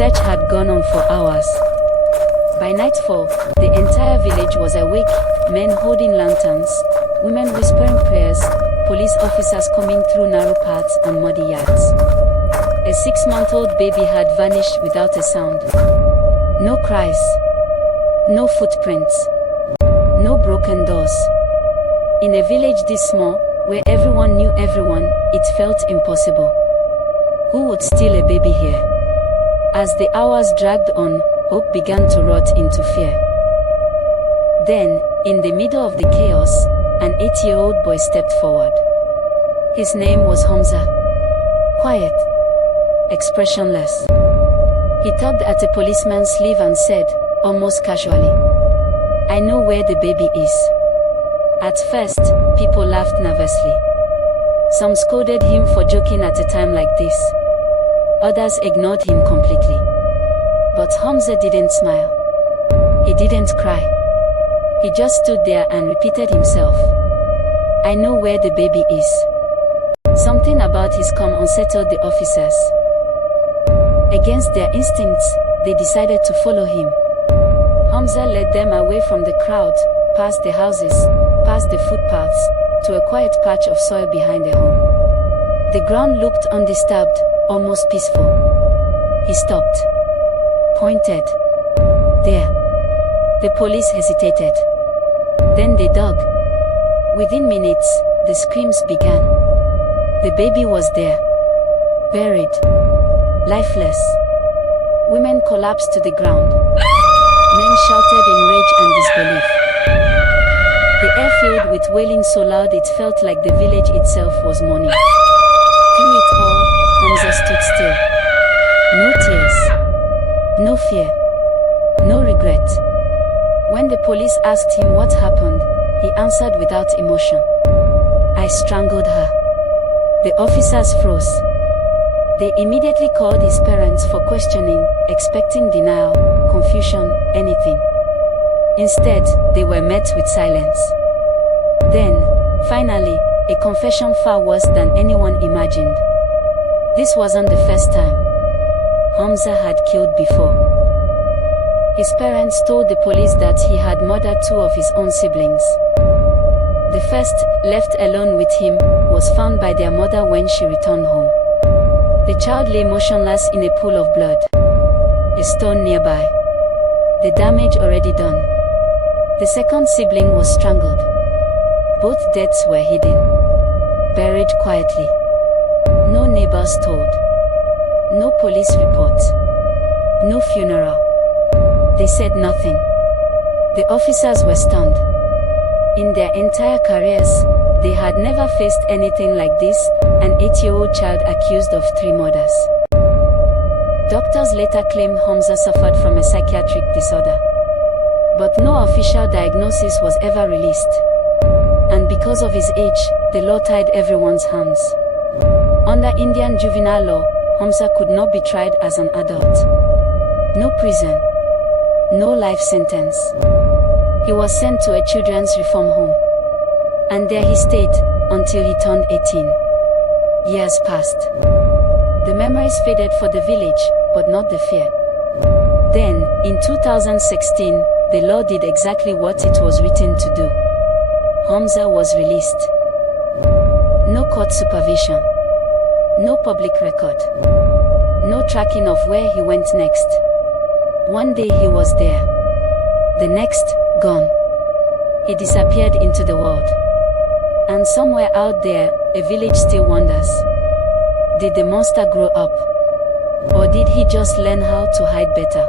search had gone on for hours. By nightfall, the entire village was awake, men holding lanterns, women whispering prayers, police officers combing through narrow paths and muddy yards. A 6-month-old baby had vanished without a sound. No cries. No footprints. No broken doors. In a village this small, where everyone knew everyone, it felt impossible. Who would steal a baby here? As the hours dragged on, hope began to rot into fear. Then, in the middle of the chaos, an 8-year-old boy stepped forward. His name was Hamza. Quiet. Expressionless. He tugged at a policeman's sleeve and said, almost casually, "I know where the baby is." At first, people laughed nervously. Some scolded him for joking at a time like this. Others ignored him completely. But Hamza didn't smile. He didn't cry. He just stood there and repeated himself, "I know where the baby is." Something about his calm unsettled the officers. Against their instincts, they decided to follow him. Hamza led them away from the crowd, past the houses, past the footpaths, to a quiet patch of soil behind a home. The ground looked undisturbed, almost peaceful. He stopped. Pointed. There. The police hesitated. Then they dug. Within minutes, the screams began. The baby was there. Buried. Lifeless. Women collapsed to the ground. Men shouted in rage and disbelief. The air filled with wailing so loud it felt like the village itself was mourning. Through it all, Hamza stood still. No tears. No fear. No regret. When the police asked him what happened, he answered without emotion, "I strangled her." The officers froze. They immediately called his parents for questioning, expecting denial, confusion, anything. Instead, they were met with silence. Then, finally, a confession far worse than anyone imagined. This wasn't the first time Hamza had killed before. His parents told the police that he had murdered 2 of his own siblings. The first, left alone with him, was found by their mother when she returned home. The child lay motionless in a pool of blood. A stone nearby. The damage already done. The second sibling was strangled. Both deaths were hidden. Buried quietly. No neighbors told. No police report. No funeral. They said nothing. The officers were stunned. In their entire careers, they had never faced anything like this, an 8-year-old child accused of 3 murders. Doctors later claimed Hamza suffered from a psychiatric disorder. But no official diagnosis was ever released. And because of his age, the law tied everyone's hands. Under Indian juvenile law, Hamza could not be tried as an adult. No prison. No life sentence. He was sent to a children's reform home. And there he stayed, until he turned 18. Years passed. The memories faded for the village, but not the fear. Then, in 2016, the law did exactly what it was written to do. Hamza was released. No court supervision. No public record. No tracking of where he went next. One day he was there. The next, gone. He disappeared into the world. And somewhere out there, a village still wonders. Did the monster grow up? Or did he just learn how to hide better?